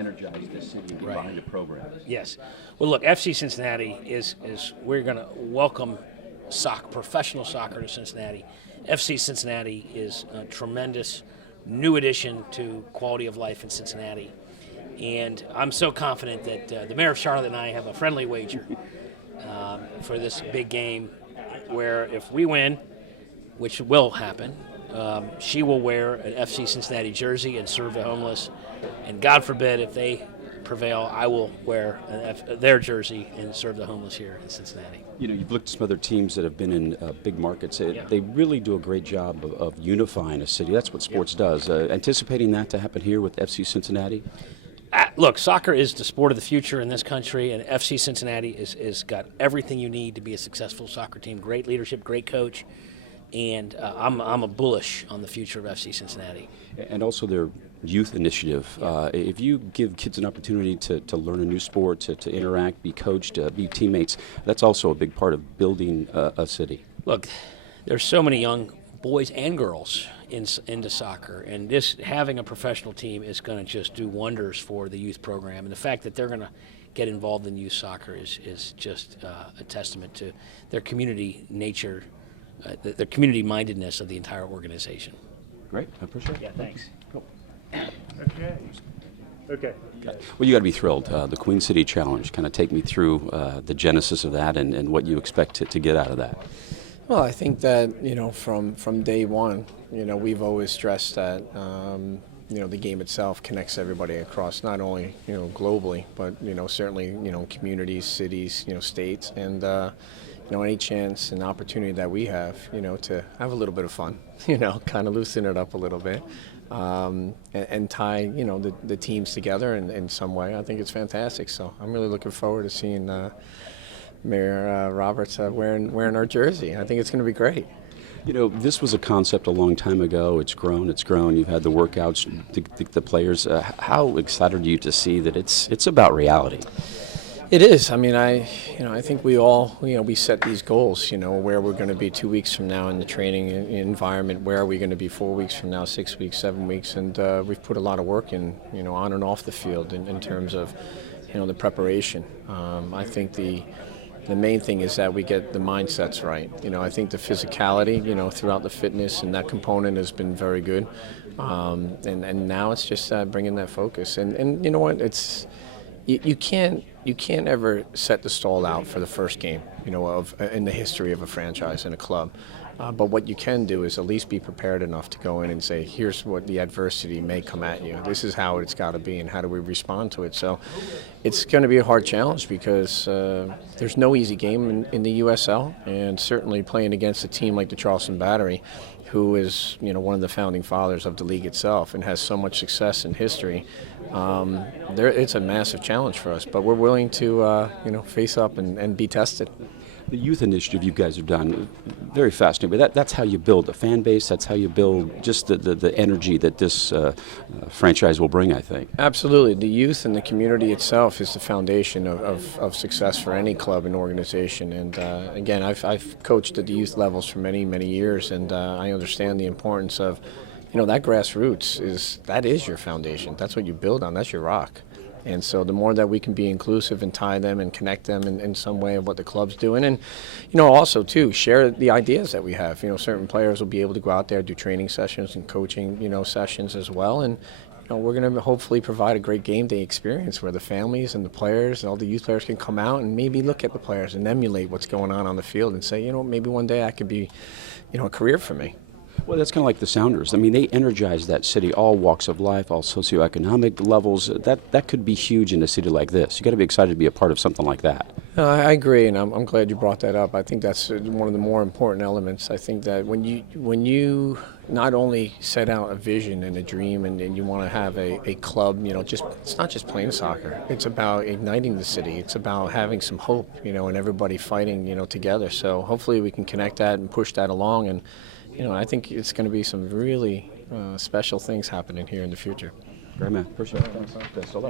energize this city and get behind the program. Yes. Well, look, FC Cincinnati is we're going to welcome professional soccer to Cincinnati. FC Cincinnati is a tremendous new addition to quality of life in Cincinnati. And I'm so confident that the mayor of Charlotte and I have a friendly wager for this big game where if we win, which will happen, she will wear an FC Cincinnati jersey and serve the homeless. And God forbid if they prevail, I will wear their jersey and serve the homeless here in Cincinnati. You know, you've looked at some other teams that have been in big markets. They really do a great job of unifying a city. That's what sports does. Anticipating that to happen here with FC Cincinnati? Look, soccer is the sport of the future in this country, and FC Cincinnati is got everything you need to be a successful soccer team. Great leadership, great coach, and I'm a bullish on the future of FC Cincinnati. And also their youth initiative. If you give kids an opportunity to learn a new sport, to interact, be coached, be teammates, that's also a big part of building a city. Look, there's so many young boys and girls into soccer, and this having a professional team is going to just do wonders for the youth program. And the fact that they're going to get involved in youth soccer is just a testament to their community nature, the community mindedness of the entire organization. Great, I appreciate it. Yeah, thanks. Cool. Okay. Well, you got to be thrilled. The Queen City Challenge, kind of take me through the genesis of that and what you expect to get out of that. Well, I think that, from day one, we've always stressed that, the game itself connects everybody across not only, globally, but, certainly, communities, cities, states, and, any chance and opportunity that we have, to have a little bit of fun, kind of loosen it up a little bit, and tie, the teams together in some way. I think it's fantastic. So I'm really looking forward to seeing Mayor Roberts wearing our jersey. I think it's going to be great. This was a concept a long time ago. It's grown. You've had the workouts, the players. How excited are you to see that it's about reality? It is. I mean, I think we all, we set these goals, where we're going to be 2 weeks from now in the training environment, where are we going to be 4 weeks from now, 6 weeks, 7 weeks, and we've put a lot of work in, on and off the field in terms of, the preparation. I think the main thing is that we get the mindsets right. I think the physicality, throughout the fitness and that component has been very good. And now it's just bringing that focus. And you know what? You can't ever set the stall out for the first game, in the history of a franchise and a club. But what you can do is at least be prepared enough to go in and say, here's what the adversity may come at you. This is how it's got to be, and how do we respond to it? So it's going to be a hard challenge because there's no easy game in the USL, and certainly playing against a team like the Charleston Battery, who is one of the founding fathers of the league itself and has so much success in history. It's a massive challenge for us, but we're willing to face up and be tested. The youth initiative you guys have done, very fascinating. But that's how you build a fan base. That's how you build just the energy that this franchise will bring, I think. Absolutely. The youth and the community itself is the foundation of success for any club and organization. And again, I've coached at the youth levels for many, many years, and I understand the importance of, that grassroots is your foundation. That's what you build on. That's your rock. And so the more that we can be inclusive and tie them and connect them in some way of what the club's doing, and also too share the ideas that we have. Certain players will be able to go out there, do training sessions and coaching sessions as well, and we're going to hopefully provide a great game day experience where the families and the players and all the youth players can come out and maybe look at the players and emulate what's going on the field and say, maybe one day I could be a career for me. Well, that's kind of like the Sounders. I mean, they energize that city, all walks of life, all socioeconomic levels. That could be huge in a city like this. You got to be excited to be a part of something like that. I agree, and I'm glad you brought that up. I think that's one of the more important elements. I think that when you not only set out a vision and a dream, and you want to have a club, it's not just playing soccer. It's about igniting the city. It's about having some hope, and everybody fighting, together. So hopefully we can connect that and push that along, and I think it's going to be some really special things happening here in the future. Great, man. Appreciate it. Thanks. Best of luck.